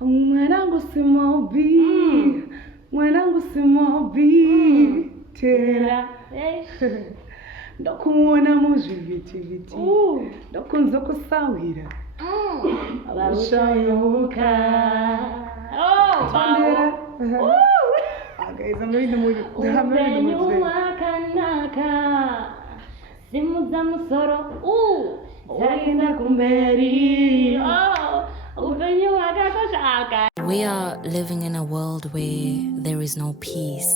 Mwanangu simobi, mwanangu simobi, tera. Ndokuona muzviviti-viti, ndokunzo kusawira. Ushoyoka. Oh, Tondera. Guys, I'm reading the movie. I'm reading the movie today. Simu za musoro. Zaina kumberi. We are living in a world where there is no peace,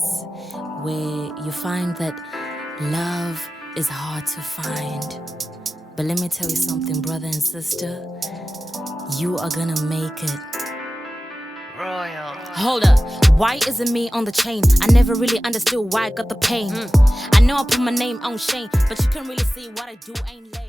where you find that love is hard to find. But let me tell you something, brother and sister, you are gonna make it. Royal. Hold up, why isn't me on the chain? I never really understood why I got the pain. I know I put my name on Shane, but you can't really see what I do ain't lame.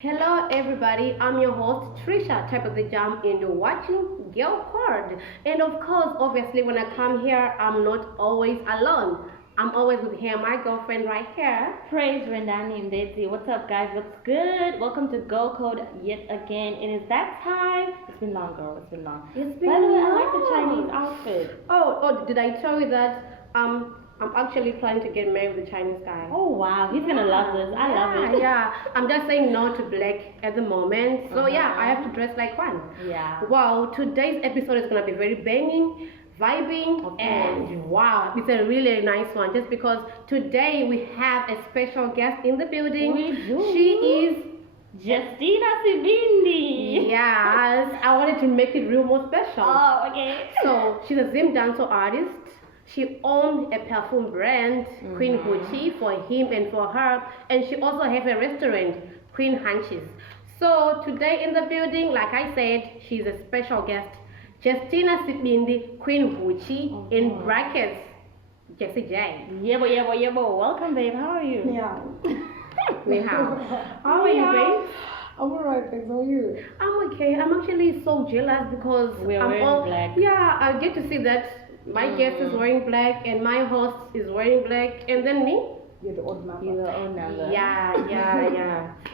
Hello everybody, I'm your host Trisha, type of the jam, and you're watching Girl Card. And of course, obviously when I come here, I'm not always alone. I'm always with her, my girlfriend right here. Praise Rendani Mbezi. What's up guys? What's good? Welcome to Girl Code yet again. It is that time. It's been long, girl. It's been long. It's been By the way, long. I like the Chinese outfit. Oh, did I tell you that I'm actually planning to get married with a Chinese guy. Oh wow, he's gonna love this. I love it. Yeah, I'm just saying no to black at the moment. So yeah, I have to dress like one. Yeah. Wow, today's episode is gonna be very banging, vibing, and wow, it's a really nice one. Just because today we have a special guest in the building. We do. She is Justina Sibindi. Yes, I wanted to make it real more special. Oh, okay. So she's a Zim dancer artist. She owns a perfume brand, Queen Gucci, for him and for her. And she also has a restaurant, Queen Hunches. So today in the building, like I said, she's a special guest. Justina Sibindi, Queen Gucci, in brackets, Jessie J. Yebo. Welcome, babe. How are you? Yeah. Ni hao. How are you, babe? I'm alright, thanks. How are you? I'm okay. I'm actually so jealous because We're wearing black. Yeah, I get to see that my guest is wearing black and my host is wearing black, and then me. You're the odd number. You're the own number. Yeah.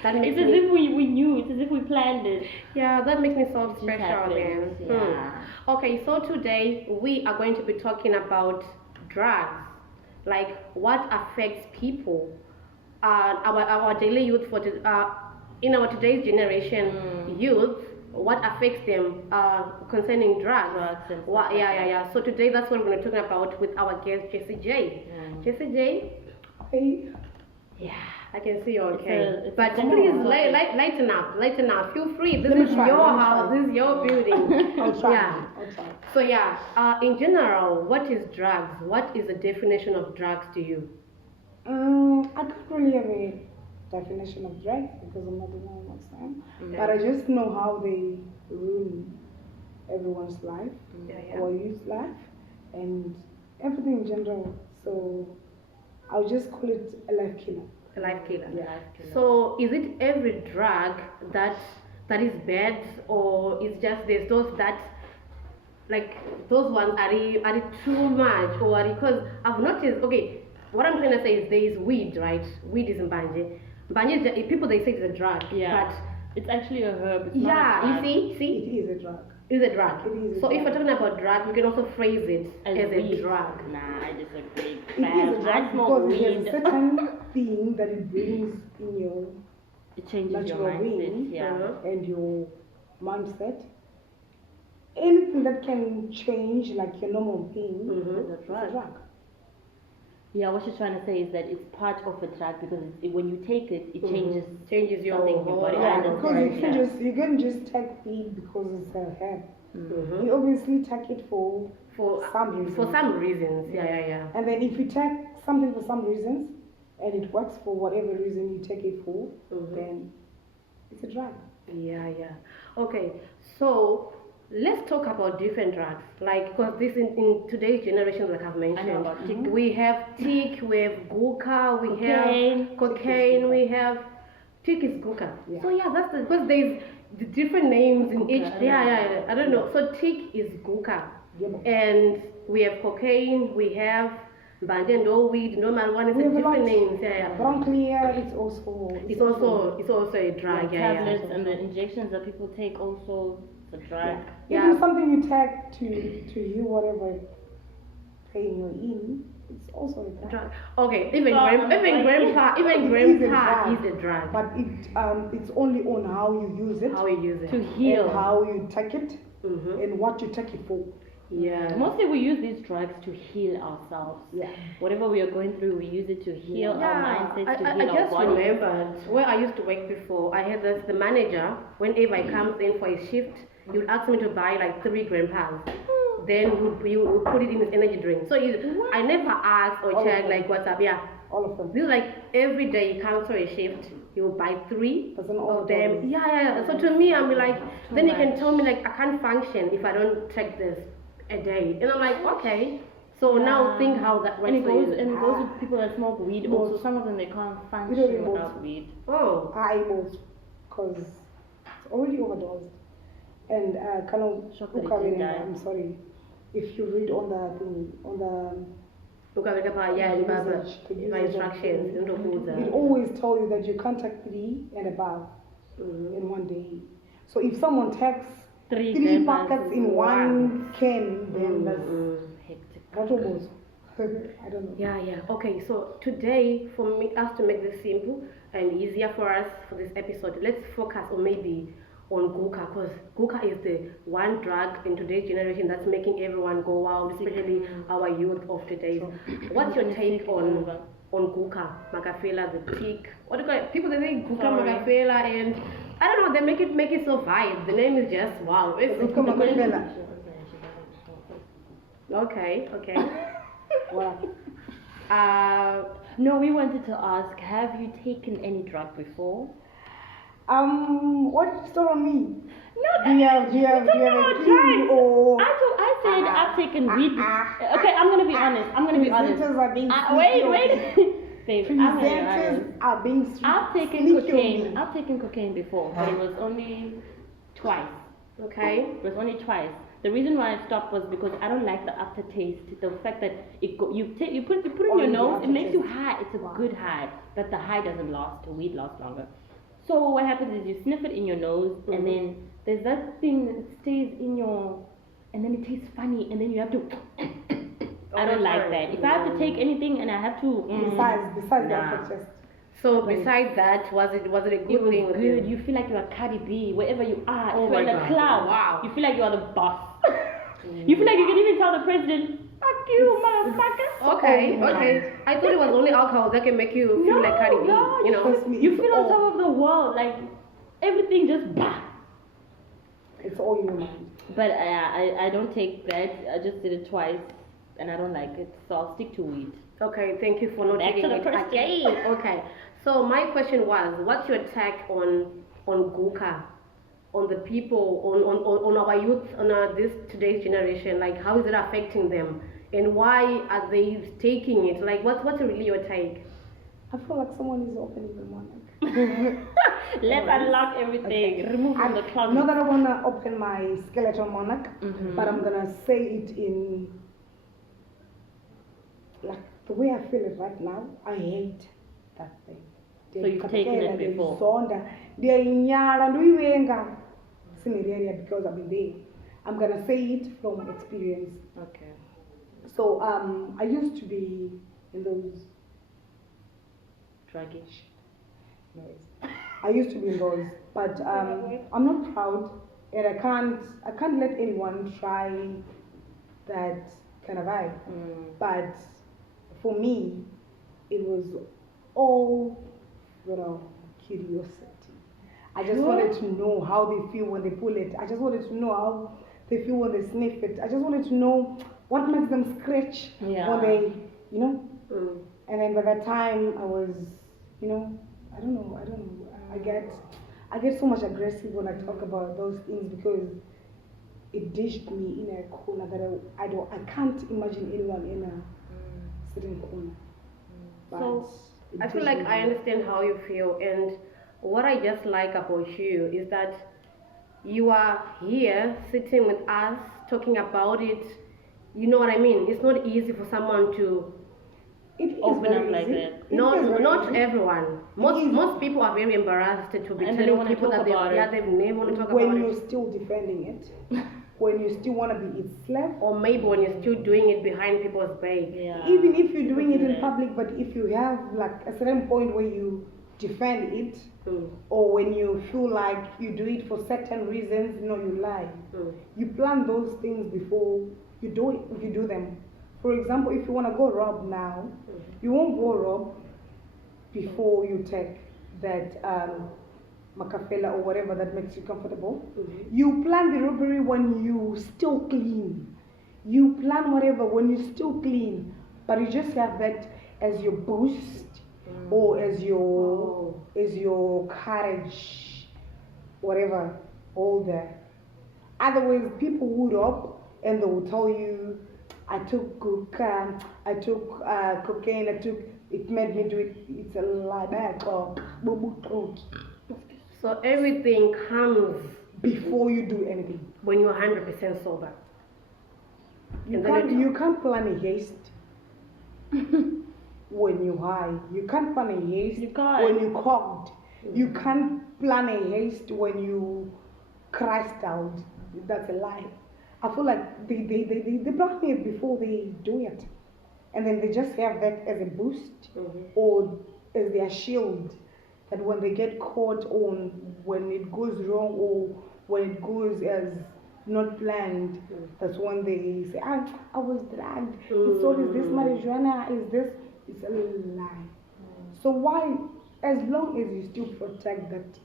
That makes It's as if we knew. It's as if we planned it. Yeah, that makes me so Just special, happens, man. yeah. Okay, so today we are going to be talking about drugs, like what affects people, our daily youth in our today's generation youth. What affects them concerning drugs. And Yeah. So today that's what we're going to talk about with our guest Jessie J. Jessie J. Hey. Yeah, I can see you're okay. It's But a please lighten up. Feel free. This Let me is try, your let me house. try. This is your building. I'll try. Yeah. So yeah, in general, what is drugs? What is the definition of drugs to you? I don't really have a definition of drugs because I'm not the one who makes them. But I just know how they ruin everyone's life, our youth's life, and everything in general. So I'll just call it a life killer. A life killer. Yeah. So is it every drug that is bad, or is just there's those that like those ones are they too much, or because I've noticed? Okay, what I'm trying to say is there is weed, right? Weed is mbanje. Mbanje is people they say it's a drug, Yeah. but It's actually a herb. It's yeah, not a you drug. see, It is a drug. it's a drug. It is a So if drug. we're talking about drug, we can also phrase it as a weed. drug. Nah, I disagree. It is a drug I smoke because it has weed. a certain thing that it brings in your It changes your natural mindset. being Yeah. and your mindset. Anything that can change like your normal being It's a is a drug. drug. Yeah, what she's trying to say is that it's part of a drug because when you take it, it Changes your something in your body. Yeah, that's because right, you can just take weed because it's a herb. Mhm. You obviously take it for For some reason. For some reasons, yeah. And then if you take something for some reasons and it works for whatever reason you take it for, then it's a drug. Yeah. Okay, so let's talk about different drugs. Like, because this in today's generation, like I've mentioned, about tick. we have tick, we have Guka, we Cocaine. have cocaine, we have tick is Guka. Yeah. So yeah, that's because there's the different names in each. Guka, Yeah. I don't know. So tick is Guka, Yeah. and we have cocaine, we have Bandiendo weed, no marijuana, We have it's a lot. different names. Yeah. Brown clear, it's also It's also a drug. Yeah. Tablets and the injections that people take also it's a drug. Yeah. Even something you take to you, whatever pain you're in, it's also a drug. Okay, even So, grandpa It is a drug. But it's only on how you use it, How you use it. To heal. and how you take it, Mm-hmm. and what you take it for. Yeah. Mostly we use these drugs to heal ourselves. Yeah. Whatever we are going through, we use it to heal our mindsets, to I heal our just body. remembered where I used to work before. I had the manager, whenever I comes in for a shift, he would ask me to buy like 3 grandpas. Then he would put it in his energy drink. So I never asked or All of checked them. like what's up. Yeah. All of them. This is like every day he comes for a shift, he will buy 3 Doesn't of all them. them. Yeah. So to me, I'm like, then he can much. tell me like I can't function if I don't take this a day. And I'm like, okay. So now think how that works And it for goes you. and it goes with people that smoke weed. Also, some of them they can't function without weed. Oh. I was, because it's already overdosed. And kind of, Shocked that it didn't die. I'm sorry, if you read on the thing, on the My instructions. it always tells you that you can't take 3 and above in one day. So if someone takes 3 3 grandpas. packets in one can, then that's Hectic. what was. I don't know. Yeah. Okay, so today, for us to make this simple and easier for us for this episode, let's focus on maybe on Guka, because Guka is the one drug in today's generation that's making everyone go out, especially our youth of today. What's your take on Guka, Makafela, the tick? What do you call it? People they say Guka, Makafela, and I don't know. They make it so vibe. The name is just wow. Guka, Makafela. Okay. Wow. No, we wanted to ask, have you taken any drug before? What did you start on me? No, Do you have a clue or? I said I've taken weed. Okay, I'm gonna be honest. Presenters are being Wait. Babe, I'm gonna be Presenters honest. are being I've taken sneaky on cocaine. me. I've taken cocaine before, but it was only twice. Okay. It was only twice. The reason why I stopped was because I don't like the aftertaste. The fact that you put it in Only your the nose, it makes you aftertaste. high. It's a good high, but the high doesn't last. The weed lasts longer. So what happens is you sniff it in your nose, and then there's that thing that stays in your, and then it tastes funny, and then you have to. I don't like that. If I have to take anything and I have to. Besides nah. that, just So besides that, was it a good It was thing? with good. you? You feel like you are Cardi B wherever you are. Oh If you're in my a God. cloud, Wow. you feel like you are the boss. You feel like you can even tell the president, "Fuck you, motherfucker." Okay. I thought it was only alcohol that can make you feel like Cardi B. No, You know. trust me, you it's feel on all- top of the world, like everything just bah. it's all in your mind. But I don't take that. I just did it twice, and I don't like it, so I'll stick to weed. Okay, thank you for not Back to taking the it question. again. Okay. So my question was, what's your take on Guka, on the people, on our youth, on this today's generation? Like, how is it affecting them, and why are they taking it? Like, what's really your take? I feel like someone is opening the monarch. Let's unlock everything. Remove from the closet. Not that I wanna open my skeleton monarch, but I'm gonna say it in like the way I feel it right now. I hate that thing. So you've taken it before? Ndiyainyala ndoyivenga similarly because I've been there. I'm gonna say it from experience. Okay. So I used to be in those Druggish. noise. I used to be in those, but I'm not proud, and I can't let anyone try that kind of vibe. But for me, it was all, curiosity. I just wanted to know how they feel when they pull it. I just wanted to know how they feel when they sniff it. I just wanted to know what makes them scratch when they, And then by that time, I was, I don't know. I get so much aggressive when I talk about those things because it dished me in a corner that I can't imagine anyone in a certain corner. But So it I feel dished like me. I understand how you feel, and what I just like about you is that you are here sitting with us talking about it. You know what I mean? It's not easy for someone to It is open very up like easy. that. It is very Not easy. everyone. Most people are very embarrassed to be And they don't telling wanna people talk that about it. they've never want to talk When about you're it. still defending it, when you still want to be its slave, Or maybe when you're still doing it behind people's back. Yeah. even if you're doing it in Yeah. public, but if you have like a certain point where you defend it, Mm. or when you feel like you do it for certain reasons, no, you lie. Mm. You plan those things before you do it. You do them. For example, if you want to go rob now, you won't go rob before you take that Makafela or whatever that makes you comfortable. Mhm. You plan the robbery when you still clean. You plan whatever when you still clean, but you just have that as your boost or as your courage, whatever, all that. Otherwise, people would up and they will tell you, I took Guka, I took cocaine, it made me do it. It's a lie. So everything comes Before you do anything. when you're 100% sober. And then You can't plan a haste when you high. You can't plan a haste You can't. when you cocked. You can't plan a haste when you crashed out. That's a lie. I feel like they plan it before they do it. And then they just have that as a boost or as their shield. That when they get caught on when it goes wrong or when it goes as not planned, that's when they say, I was dragged. So is this marijuana? Is this? It's a lie. So why, as long as you still protect that,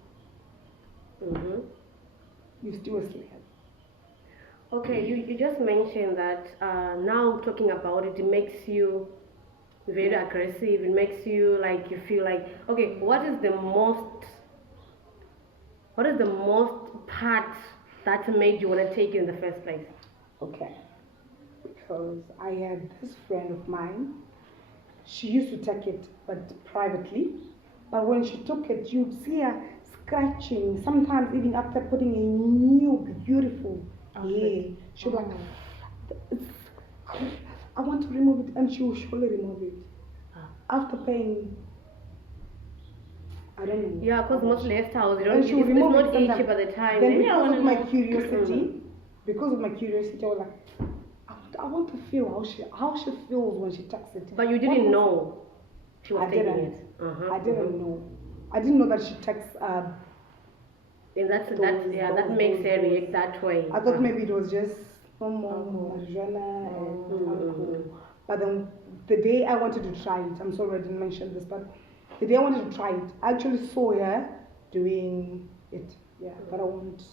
you still a slave. Okay, you just mentioned that now talking about it, it makes you very aggressive. It makes you like you feel like, okay, what is the most part that made you want to take it in the first place? Okay. Because I had this friend of mine, she used to take it, but privately. But when she took it, you'd see her scratching, sometimes even after putting a new, beautiful hair. She'd be like, I want to remove it, and she will surely remove it. After paying, I don't know. Yeah, because most lifestyles, you don't. And It's she will remove not it itchy sometimes. by the time. Then Yeah, I because wanna of my know. curiosity, I was like, I want to feel how she feels when she takes it. But you didn't know she was I taking didn't. it. I didn't know. I didn't know that she takes. And that those- makes her those- react that way. I thought maybe it was just normal marijuana and alcohol. But then the day I wanted to try it, I'm sorry I didn't mention this, but the day I wanted to try it, I actually saw her doing it. Yeah, but I won't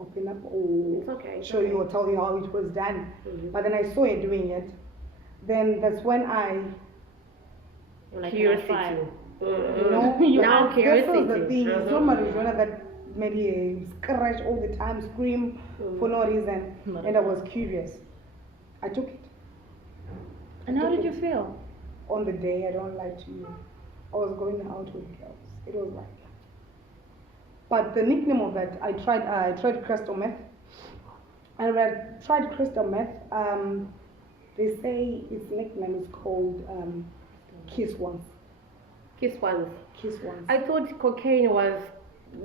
open up or It's okay, it's show you okay. or tell you how it was done. But then I saw her doing it. Then that's when I, Like Curiosity. you know, Now this was the curiosity. thing. It's not marijuana that made me scratch all the time, scream for no reason, and I was curious. I took it. And how did you feel? On the day, I don't lie to you, I was going out with girls. It was like, but the nickname of that, I tried crystal meth. And when I tried crystal meth, they say its nickname is called Kiss Once. Kiss ones. Kiss Once. I thought cocaine was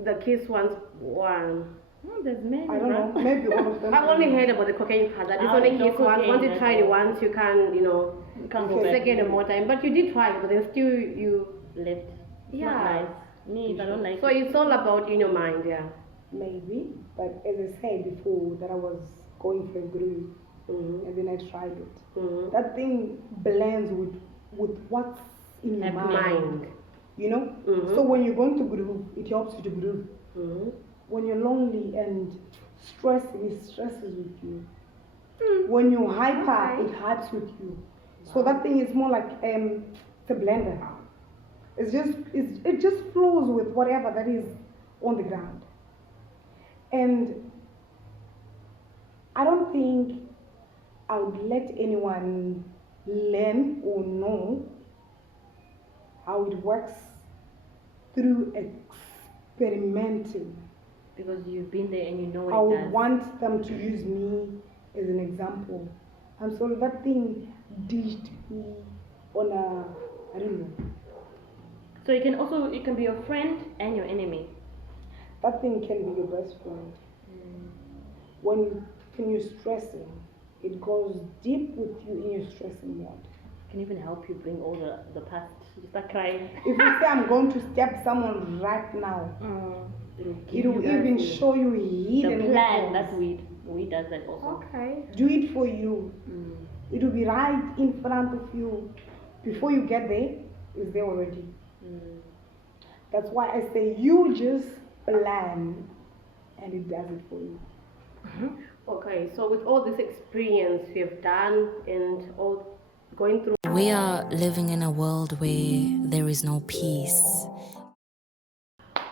the kiss ones one. Oh, there's many. I don't know, maybe all of them. I only heard about the cocaine part. That it's I only know kiss once. cocaine, Once you that's try it all. once, you can, You can't go back. second and more time. But you did try it, but then still you. Left. It's Yeah. not nice. Me, I don't like So it. it's all about in your mind, yeah. Maybe, but as I said before, that I was going for a groove, and then I tried it. That thing blends with what's in your Happening. mind. You know? So when you're going to groove, it helps you to groove. When you're lonely and stressed, it stresses with you. When you're hyper, it hypes with you. So that thing is more like it's a blender. It just flows with whatever that is on the ground. And I don't think I would let anyone learn or know how it works through experimenting. Because you've been there and you know I what it would does. want them to use me as an example. I'm sorry, that thing ditched me on a, I don't know. So it can be your friend and your enemy. That thing can be your best friend. When you're stressing, it goes deep with you in your stressing mode. Can even help you bring all the past. You start crying. If you say I'm going to stab someone right now, it will even show you hidden the plan. weapons. That's weed. Weed does that also. Okay. Do it for you. It will be right in front of you. Before you get there, it's there already. That's why I say you just plan and it does it for you. Okay, so with all this experience you have done and all going through. We are living in a world where there is no peace.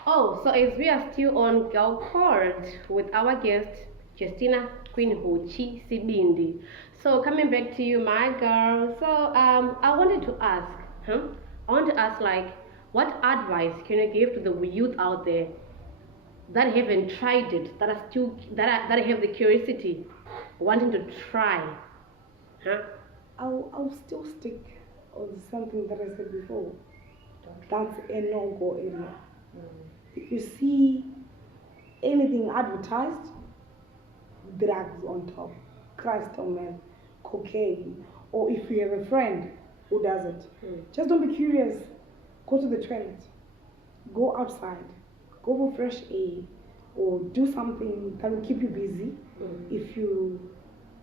Oh, so as we are still on Girl Court with our guest, Justina Queen Hochi Sibindi. So coming back to you, my girl. So I wanted to ask, like, what advice can you give to the youth out there that haven't tried it, that are still that have the curiosity, wanting to try? I'll still stick on something that I said before. That's a no-go area. If you see anything advertised, drugs on top, crystal meth, cocaine, or if you have a friend who does it, just don't be curious. Go to the toilet, go outside, go for fresh air, or do something that will keep you busy. If you,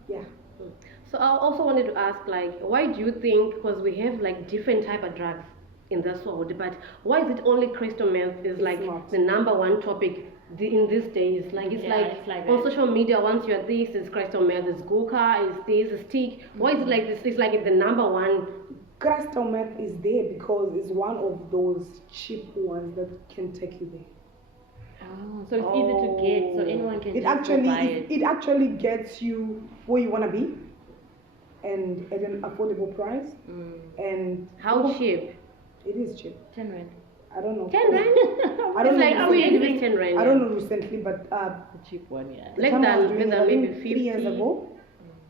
yeah. So I also wanted to ask, like, why do you think, because we have like different type of drugs in this world, but why is it only crystal meth is like not. the number one topic in these days? Like it's like on social media, once you're this, it's crystal meth, it's Guka, it's this, it's stick. Why is it like this? It's like the number one. Crystal meth is there because it's one of those cheap ones that can take you there. Oh, so it's easy to get, so anyone can It just actually go buy it. it actually gets you where you want to be, and at an affordable price. And How cheap? it is cheap. 10 rand. I don't know. 10 rand? I don't It's know. like how you give 10 rand? I don't know recently, but The cheap one, yeah. the Less time I was than doing it, I maybe think 3 years 50. ago.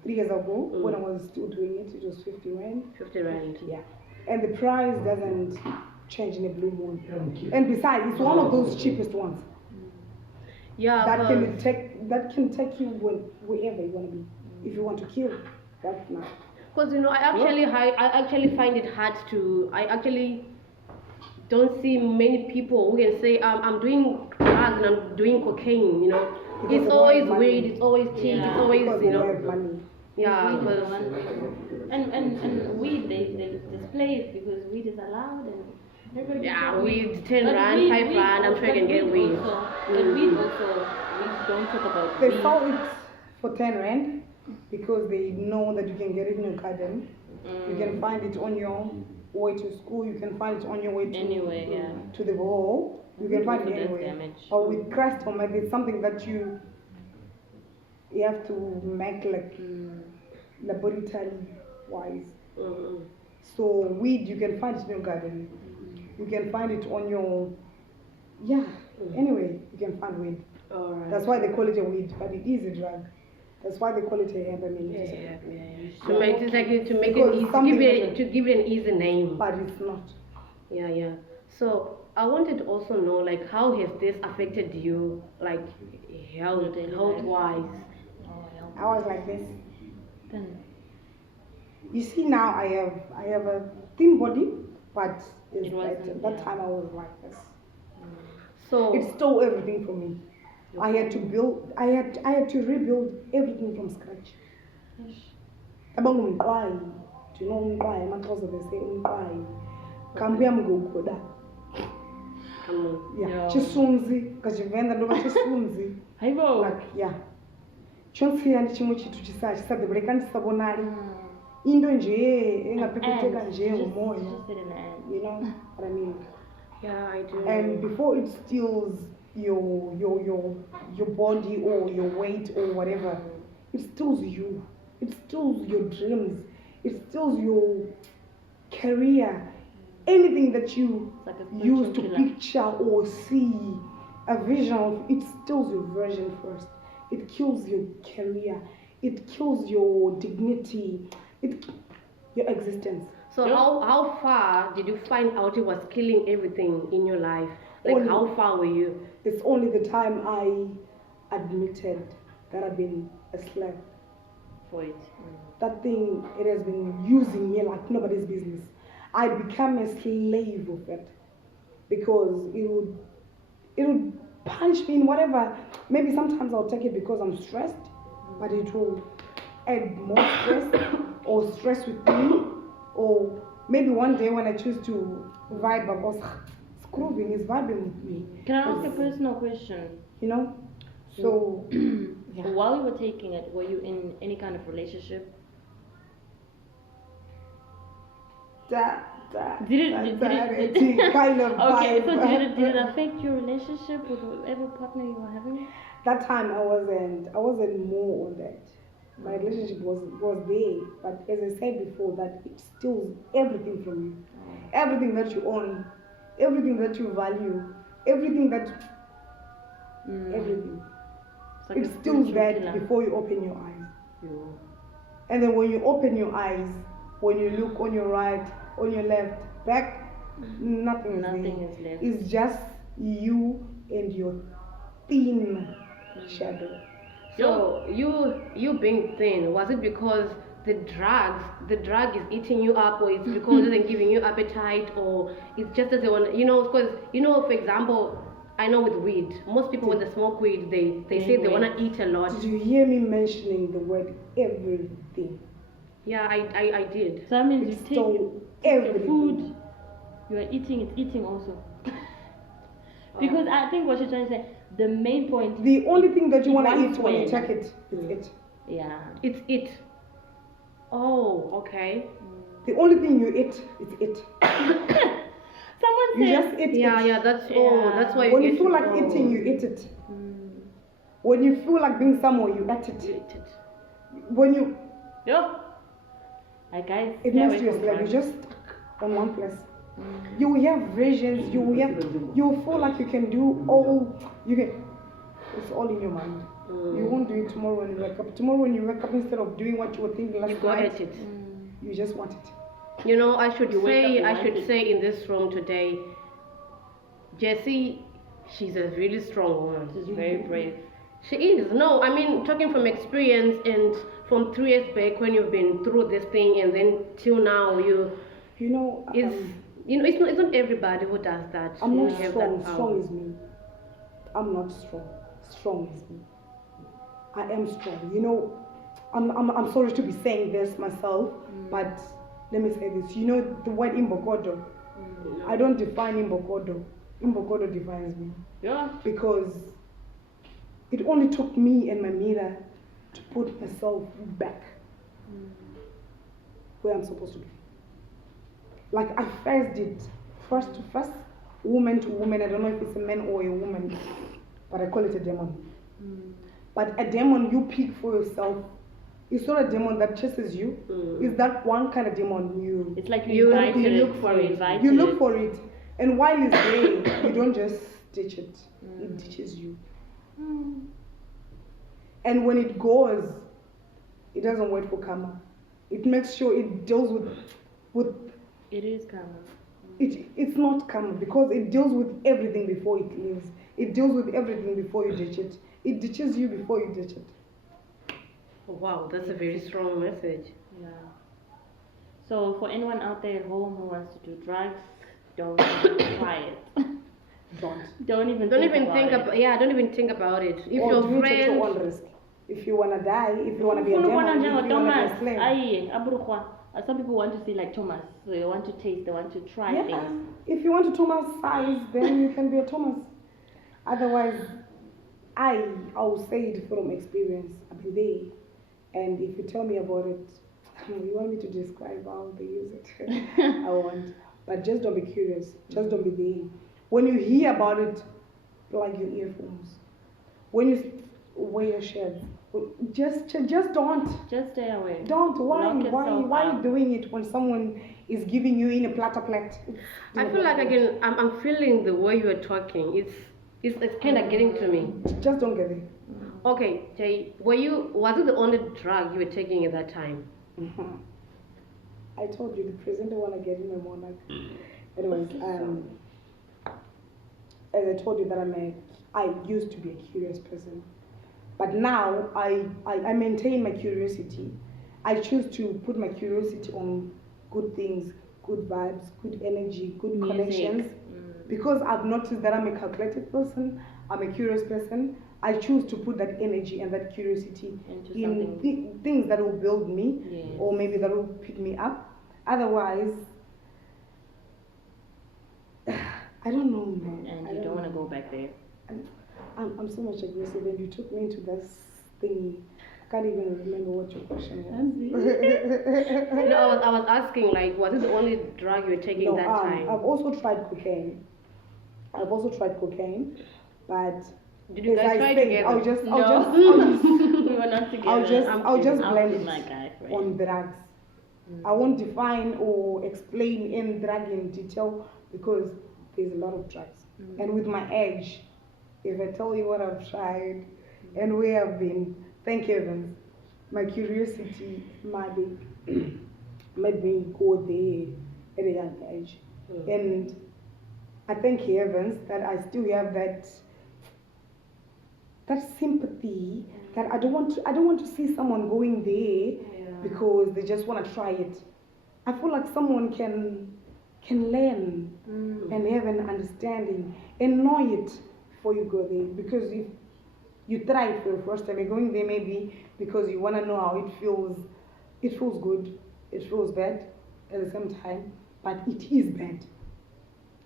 3 years ago, when I was still doing it, it was 50 rand. 50 rand. Yeah, and the price doesn't change in a blue moon. And besides, it's one of those cheapest ones Yeah, that but can take you wherever you want to be. If you want to kill, that's not. because you know, I actually find it hard to. I actually don't see many people who can say I'm doing drugs and I'm doing cocaine. You know, Because it's they always don't have money. weed, it's always cheap, Yeah. it's always Because you they don't have know. money. Yeah, Weed is the because one. And weed, they display it because weed is allowed and everybody yeah, knows weed 10 But rand, weed- 5 weed rand. I'm also- sure I can but get weed. also- But weed also, we don't talk about They weed. sell it for 10 rand because they know that you can get it in your garden. You can find it on your way to school. You can find it on your way to Anyway, yeah. to the hall. You can find it Also does anywhere. damage. Or with crystal meth, it's something that you have to make like laboratory wise. So weed, you can find it in your garden. You can find it on your anyway, you can find weed. alright. That's why they call it a weed, but it is a drug. That's why they call it a herb. I mean, it is a drug. To make it like to make Because it easy, something give like it to give it an easy name. But it's not. Yeah. So I wanted to also know, like, how has this affected you, like, health wise? I was like this. Then You see now I have a thin body, but It wasn't, at that yeah. time I was like this. So It stole everything from me. I had to rebuild everything from scratch. Abangumqwayi. Do you know umqwayi? Amaxhosa they say umqwayi. Kambuya mngukhoda. Yeah. Yeah. Chisunzi, ngachivenda ndova chisunzi. Haibo. Like, yeah. Chonsiya ndi chimwe chithu chisadebuleka ndisabonali. Into nje engapepeteka nje umoya. Just sit in the end. You know what I mean? yeah, I do. And before it steals your body or your weight or whatever, it steals you. It steals your dreams. It steals your career. Anything that you It's like a use to spiritual killer. picture or see a vision of, it steals your vision first. It kills your career. It kills your dignity. Your existence. So how far did you find out it was killing everything in your life? Like Only- how far were you? It's only the time I admitted that I've been a slave. For it. That thing, it has been using me like nobody's business. I become a slave of it because it would punch me in whatever. Maybe sometimes I'll take it because I'm stressed, but it will add more stress or stress with me. Or maybe one day when I choose to vibe, because screwing is vibing with me. Can I ask a It's- personal question? You know? So, yeah. While you were taking it, were you in any kind of relationship? Did it kind of okay, vibe. so did it affect your relationship with whatever partner you were having? That time I wasn't more on that. My relationship was there, but as I said before, that it steals everything from you, everything that you own, everything that you value, everything that everything. It's like It a steals spiritual that killer. before you open your eyes. Yeah. And then when you open your eyes, when you look on your right, on your left, back, nothing Nothing is there. is left. It's just you and your thin shadow. So you being thin, was it because the drug is eating you up, or it's because it isn't giving you appetite, or it's just that they want, because for example, I know with weed, most people when they smoke weed, they say they want to eat a lot. Did you hear me mentioning the word everything? Yeah, I did. So that means It you stole take your everything. food, you are eating, it's eating also. Because I think what you're trying to say, the main point. The only thing that you it want to wants eat when you when- take it is it. Yeah. It's it. Oh, okay. The only thing you eat is it. Someone You said. just eat Yeah, it. yeah, that's Yeah. that's why When you you get feel to like know. eating, you eat it. When you feel like being somewhere, you eat You it. eat it. When you, Yo. Like guys. it stay makes away you a from slave. drugs. You're just stuck on one place. You will have visions. You will feel like you can do all. You can. It's all in your mind. You won't do it tomorrow when you wake up. Tomorrow when you wake up, instead of doing what you were thinking last You go night, at it. you just want it. I should You wake up, say, you I want should it. say in this room today, Jessie, she's a really strong woman. She's very brave. She is. No, I mean, talking from experience and from 3 years back when you've been through this thing and then till now, You know, it's not everybody who does that. I'm You not have strong. that power. Strong is me. I'm not strong. Strong is me. I am strong. I'm sorry to be saying this myself, but let me say this. You know the word imbokodo? I don't define imbokodo. Imbokodo defines me. Yeah. Because it only took me and my mirror to put myself back where I'm supposed to be. Like I first did, first to first, woman to woman. I don't know if it's a man or a woman, but I call it a demon. But a demon you pick for yourself. It's not a demon that chases you. It's that one kind of demon you. It's like You invited look for you it. invited You look it. for it, and while it's there, you don't just ditch it. It ditches you. And when it goes, it doesn't wait for karma. It makes sure it deals with It is karma. it's not karma because it deals with everything before it leaves. It deals with everything before you ditch it. It ditches you before you ditch it. Wow, that's a very strong message. Yeah. So for anyone out there at home who wants to do drugs, don't try it. Don't even Don't think even about think it. about. Yeah, don't even think about it. If Or your do it at your own friend, risk. If you wanna die, if you wanna be a Ufuna demon, ukubona if you wanna be njengo-Thomas. a slave. Aye, aburukwa. Some people want to see like Thomas. So they want to taste, they want to try Yeah. things. If you want to Thomas size, then you can be a Thomas. Otherwise, I'll say it from experience. I've been there. And if you tell me about it, you want me to describe how they use it. I won't. But just don't be curious. Just don't be there. When you hear about it, plug your earphones. When you wear your shades, just don't. Just stay away. Don't. Why Knock yourself are you out. doing it when someone is giving you in a platter plate? I feel like again, I'm feeling the way you are talking. It's kind of getting to me. Just don't get it. Okay, Jay, was it the only drug you were taking at that time? I told you the presenter wanna get in my monarch. Anyways, as I told you that I used to be a curious person, but now I maintain my curiosity. I choose to put my curiosity on good things, good vibes, good energy, good connections. Because I've noticed that I'm a calculated person, I'm a curious person. I choose to put that energy and that curiosity in things that will build me, or maybe that will pick me up. Otherwise, I don't know, man. And you don't want to go back there. I'm so much aggressive, and you took me into this thingy. I can't even remember what your question was. No, I was asking, like, was it the only drug you were taking that time? I've also tried cocaine. But did you guys try together? I'll just We were not together. I'll just blend it my guy friend. on drugs. I won't define or explain any drug in detail because there's a lot of drugs. And with my age, if I tell you what I've tried and where I've been, thank heavens, my curiosity made me go there at a young age. And I thank heavens that I still have that sympathy that I don't want to see someone going there because they just want to try it. I feel like someone can learn and have an understanding and know it before you go there, because if you try it for the first time, you're going there maybe because you want to know how it feels. It feels good, it feels bad at the same time, but it is bad.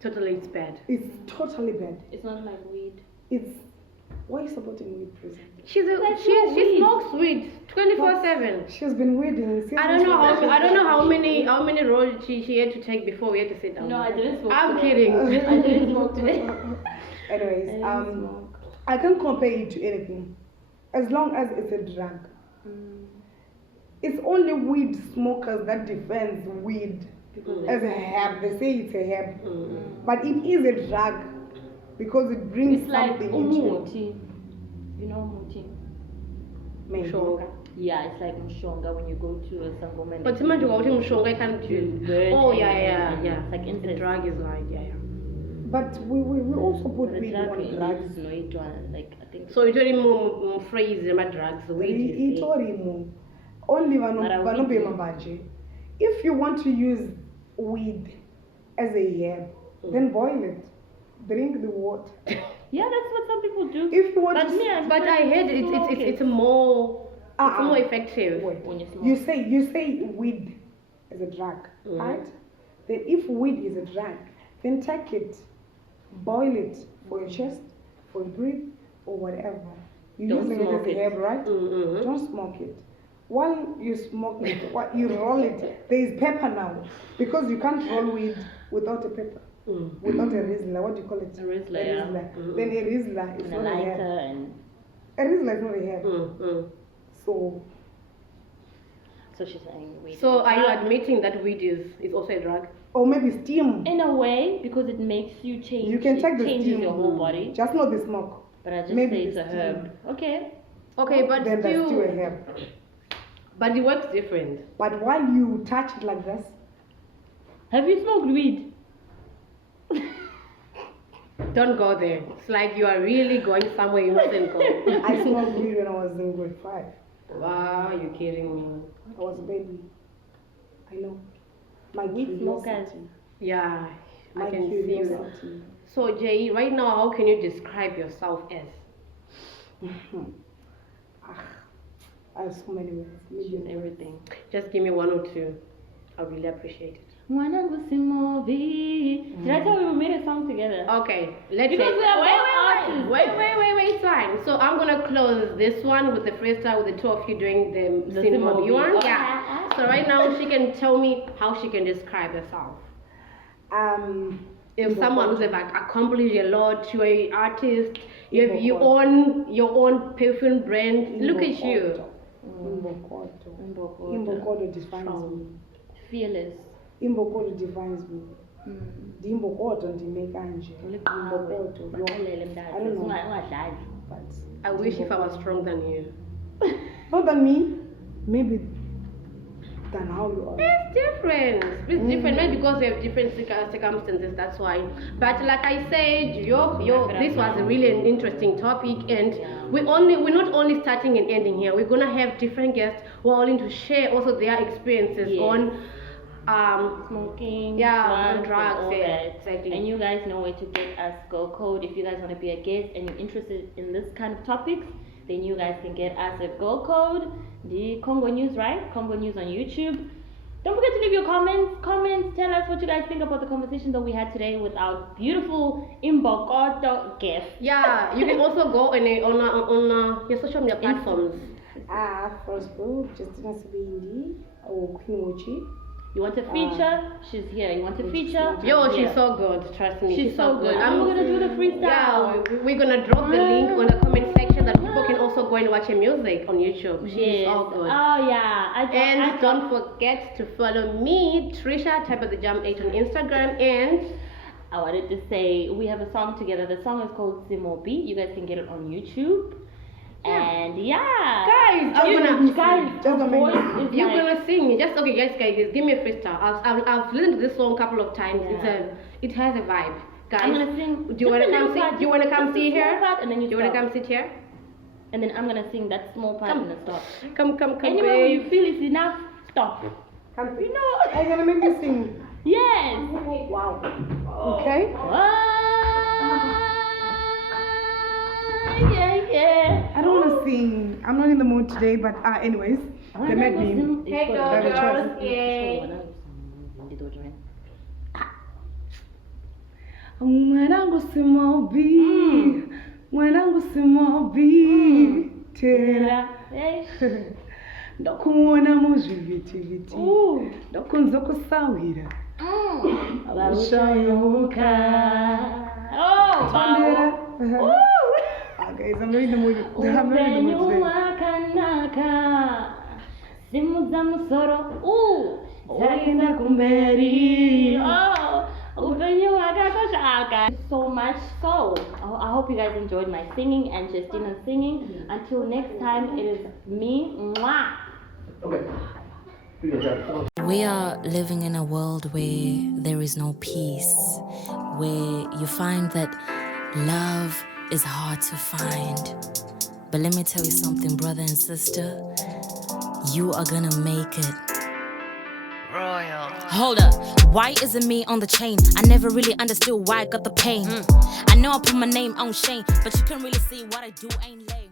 Totally, it's bad. It's totally bad. It's not like weed. Why are you supporting weed, prison? She smokes weed 24/7. She's been weeding since. I don't know how many rolls she had to take before we had to sit down. No, I didn't smoke. I'm today. kidding. I didn't smoke today. Anyways, I can't compare it to anything, as long as it's a drug. It's only weed smokers that defends weed as a herb. They say it's a herb, but it is a drug because it brings It's like something into umuti. You know umuti? maybe. Yeah, it's like mshonga when you go to a sangoma. But imagine what mshonga can't do. burn Oh and- yeah. It's like The incense. drug is like But we also put The weed drug on drugs. is no it one, like I think. So it's only more phrase my drugs. Weed. Itorimo. Only Mara vanobe weed. mabaje. If you want to use weed as a herb, then boil it. Drink the water. Yeah, that's what some people do. If you want But to me, But I heard it's more effective. Wait. When you smoke. You say weed is a drug, right? Then if weed is a drug, then take it, boil it for your chest, for your breath, or whatever. You're Don't using it smoke as a it. herb, right? Don't smoke it. While you smoke it, while you roll it, there is pepper now, because you can't roll weed without a pepper, without a Rizla. What do you call it? A Rizla, yeah. Then a Rizla is And a not a lighter herb. and A Rizla is not a herb. So so she's saying weed. So is a are you drug. admitting that weed is also a drug? or maybe steam. In a way, because it makes you change. You can take it the changes steam. your whole body. Just not the smoke. But I just Maybe say it's the a steam. herb. Okay. Okay, but Then that's still a still, herb. but it works different. But while you touch it like this, Have you smoked weed? Don't go there. It's like you are really going somewhere you mustn't go. I smoked weed when I was in grade 5. Wow, you're kidding me. I was a baby. I know. My Weed smokers. curiosity. Yeah, My I can see that. curiosity. So Jay, right now, how can you describe yourself as? I have so many words. She's everything. Just give me one or two. I really appreciate it. Mwanangu Simovi. Did I tell you we made a song together? Okay, let's Because we are both wait, it's fine. So I'm gonna close this one with the freestyle with the two of you doing the cinema Simovi. one. Okay. Yeah. So right now she can tell me how she can describe herself. If someone who's like accomplished a lot, you're an artist, you have your own perfume brand. Look at you. Imbokodo defines me. Fearless. Imbokodo defines me. Dimbokodo ndime kanje. Imbokodo. I don't know. But I wish if I was stronger than you. not than me, maybe than how you are. It's different. It's different, not because we have different circumstances. That's why. But like I said, this was really an interesting topic, and we're not only starting and ending here. We're gonna have different guests who are willing to share also their experiences on smoking, drugs, and all that. exactly. And you guys know where to get us Go Code. If you guys want to be a guest and you're interested in this kind of topics, then you guys can get us at Go Code, the Congo News, right? Congo News on YouTube. Don't forget to leave your comments. Tell us what you guys think about the conversation that we had today with our beautiful Imbokoto guest. Yeah, you can also go on your social media platforms. Facebook, Justina Sabindi or Queen Mochi. You want a feature? She's here. You want a feature? Yo, she's Yeah. so good. Trust me. She's so good. I'm gonna do the freestyle. Yeah, we're gonna drop the link on the comment section that people can also go and watch her music on YouTube. She's so good. Oh yeah. And don't forget to follow me, Trisha, type of the Jam 8 on Instagram. And I wanted to say we have a song together. The song is called Simobi. You guys can get it on YouTube. And guys, you're gonna sing. Just okay, guys, give me a freestyle. I've listened to this song a couple of times. It has a vibe. Guys, I'm gonna sing. Do you wanna come sit? Do you wanna come sit here? And then you wanna come sit here? And then I'm gonna sing that small part and then stop. Come. Anywhere where you feel it's enough, stop. Come. You know, are you gonna make me sing? Yes. Wow. Okay. Yeah. I don't wanna sing. I'm not in the mood today, but anyways, they met me. Hey girls, yay. Mwanangu simobi tera ndokuona muzvivitiviti ndokunzo kusawira Vaushayoka. Tondera. Guys, I'm not in the mood. I'm not in the mood today. Wakanaka. Simu za musoro. Zaina kumberi. So much so. I hope you guys enjoyed my singing and Justina's singing. Until next time, it is me. Mwah. We are living in a world where there is no peace, where you find that love is hard to find. But let me tell you something, brother and sister, you are gonna make it. Royal. Hold up, why is it me on the chain? I never really understood why I got the pain. I know I put my name on Shane, but you can't really see what I do ain't lame.